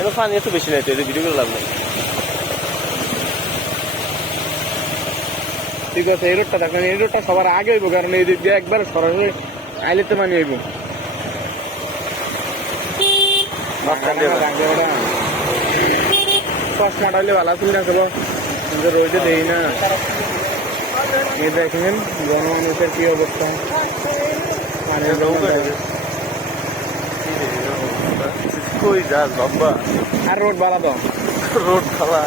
এটা পানি একটু বেশি নাই তো, এটা ভিডিও করে লাভ নাই। ঠিক আছে, এই রোডটা দেখেন, এই রোডটা সবার আগে হইব, কারণ এই দিক দিয়ে একবার সরাসরি আইলে তো মানে হইব। চশমাটা হইলে ভালো ছিল না, চলো কিন্তু রোদে দেই না। এই দেখেন জনমানুষের কি অবস্থা, পানির কই যা লম্বা আর রোড বাড়া তো রোড খালা।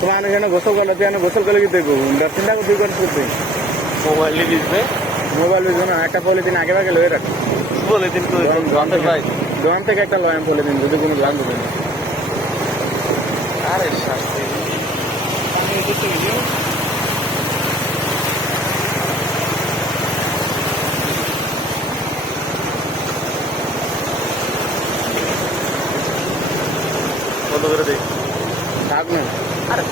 তোমার এখানে গোসল করলে, তুই গোসল করলে কি দেখবো চিন্তা করতে করতে মোবাইলে ভিজবে, মোবাইল বুঝবো না, একটা পলিথিন আগে ভাগে লয়ে রাখ, বলে দিন তো ভাই। দোকান থেকে একটা লয়াম পলিথিন, যদি কোনো দোকান দেবে না। আরে শাস্তি বন্ধ করে দেই। থাক না, আরে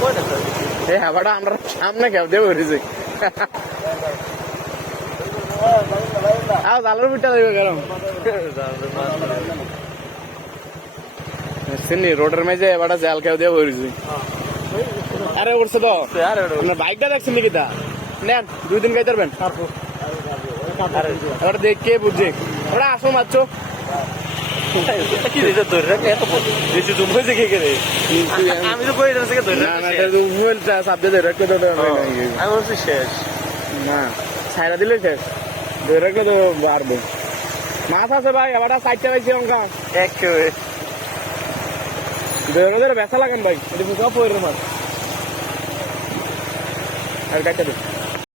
কই না স্যার, এই হাবাটা আমরা সামনে খেয়ে দেবো করেছি। জালের পিঠা দেবে গরম চিনি রোডের মাঝে এবারটা জাল খেয়ে দিয়ে করেছি। আরে উঠছে তো, আপনার বাইকটা দেখছেন নাকি? তা নেন, 2 দিন খাইতে পারবেন। এবার দেখ কে বুঝছে, ওরা আসো মারছো কি রে ধরে রাখ, এত বেশি জুম হয়েছে কে কে রে? আমি তো কই রাখছি ধরে রাখ, আমি বলছি শেষ না, ছাইরা দিলে শেষ, ধরে রাখলে তো বাড়বে। মাছ আছে ভাই, এবার সাইডটা রাখছি অঙ্কা একেবারে ধরে ধরে বেসা লাগান ভাই, এটা বুঝা পড়ে মাছ আর কাটতে